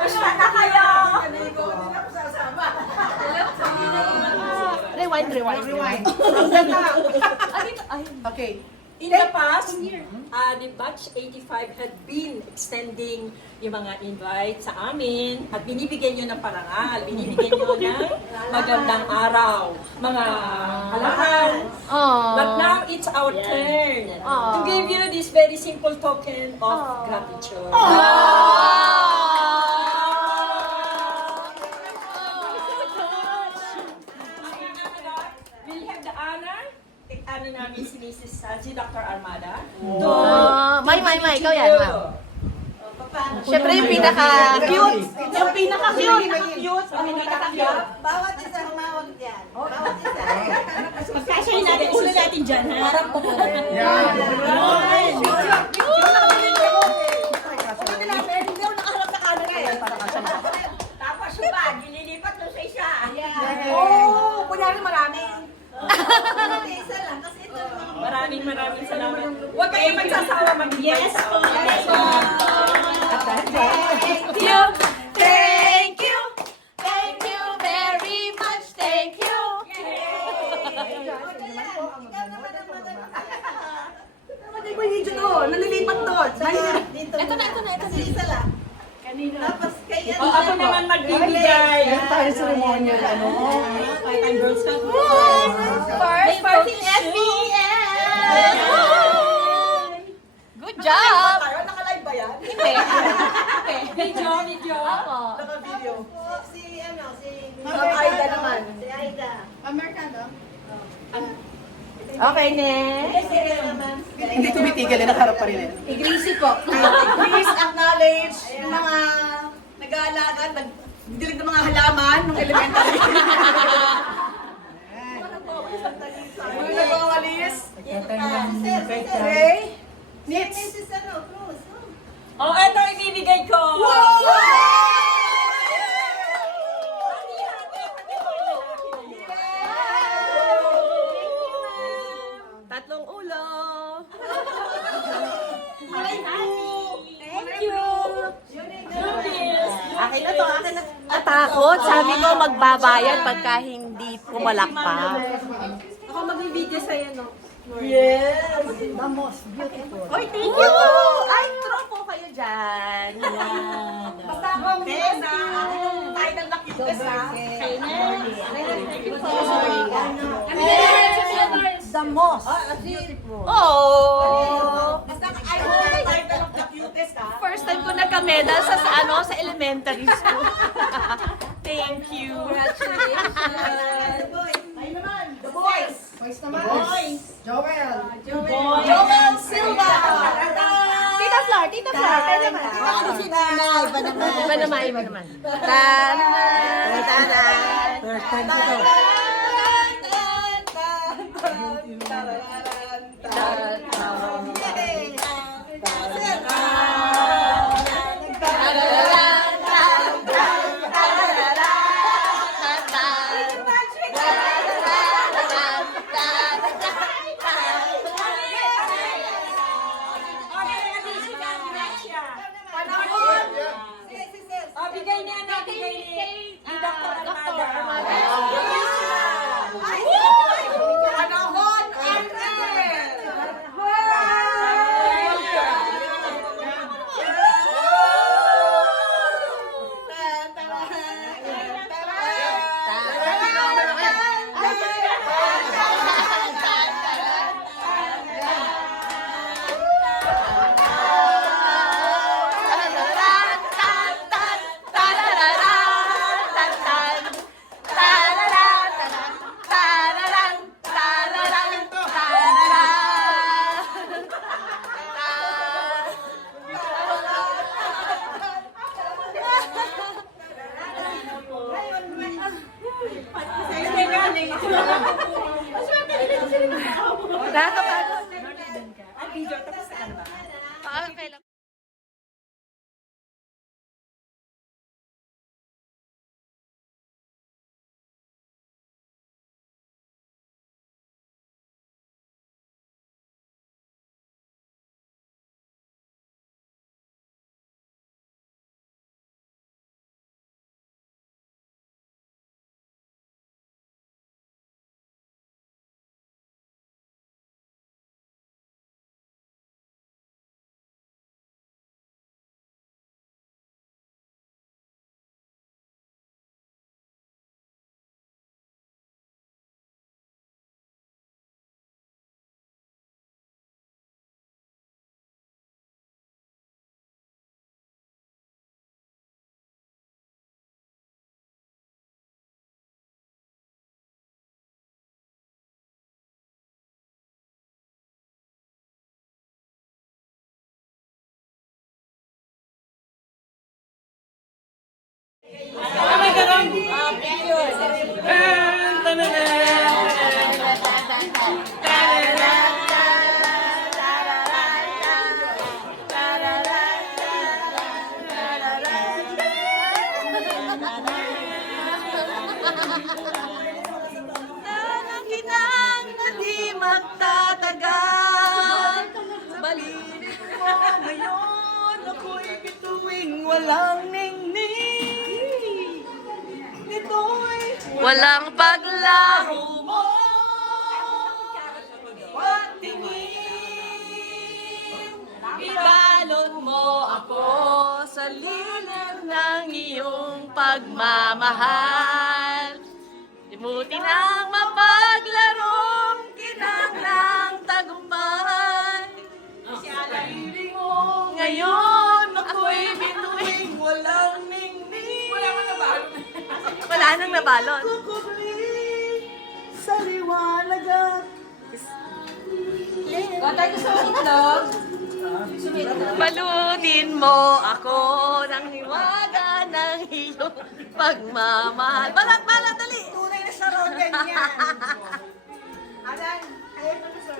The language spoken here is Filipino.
Kumusta na kayo? Rewind. Okay. In the past, the batch 85 had been extending yung mga invite sa amin at binibigyan nyo ng parangal, binibigyan nyo ng magandang araw, mga halaman. But now it's our turn to give you this very simple token of gratitude. We'll have the honor, ano namin si Mrs. Si Dr. Armada. May, ikaw yan, ma'am. Siyempre yung pinaka-cute. Yung pinaka-cute. Yung pinaka-cute. Bawat isa humawag dyan. Bawat isa. Magkasyahin natin, ulo natin dyan, ha? Harap po po. Tapos yung bag, nililipat doon sa isa. Oh, kunyari marami. Kasi isa lang. Kasi ito Maraming salamat. Huwag kayong magsasawa mag-invite. Yes po. Yes po. Thank you. Thank you very much. Thank you. ikaw naman ang maganda. Hindi ko yung video doon. Nalilipat doon. Dito na. Kasi isa lang. Tapos kaya Ako naman magbibigay. Tayo ceremonial, ano? Five Girls Cup. First party SBS. Good job. Naka-live ba yan? Hindi. Video. Ako. Naka-video. si Ma'am Aida naman. Si Aida. Okay, next. Si Aida naman. Hindi tumitigil, nakaharap pa rin. Igrisi po. Please acknowledge yung mga nag-aalaga, nagdilig ng mga halaman ng elementary. Mga nag-awalis. Okay? Nits. Mrs. Cruz. Oh, eto ibibigay ko. Tatlong ulo. Thank you. Akin na to, akin na. Natakot. Sabi ko magbabayad pagka hindi pumalakpak. Ako magbibideo sa'yo, no? Yes. Oy, thank you! Ay, throw po kayo dyan. Basta ako ang Tessa. Tayo ng nakikita sa. The most beautiful. Oh! Basta ay tayo ng cutest ha. First time ko nagka-medal sa elementary school. Thank you. The boys. Boys naman. Boys. Joel. Joel Silva! Tita Flor, Tita Flor. Pwede naman. Iba naman. Tanan! First time ko to. Bigay ni Dr. Armada. Panahon, Andres! Nakakapagod. Video, tapos na ka na ba? Okay. Nananginang na di magtatagal. Balirin mo ngayon, ako'y bituing walang ningning. Ito'y walang paglaho mo. Patingin, ibalot mo ako sa lilim ng iyong pagmamahal. Limutin ang mapaglarong kinang ng tagumpay. Sarili mo ngayon, ako'y bituing walang ningning. Wala nang nabalot. Kukubli sa liwanag at balutin mo ako ng hiwaga ng iyong pagmamahal. Balat, dali! Tunay na sarong ganyan. Alan, ayaw mo na sir.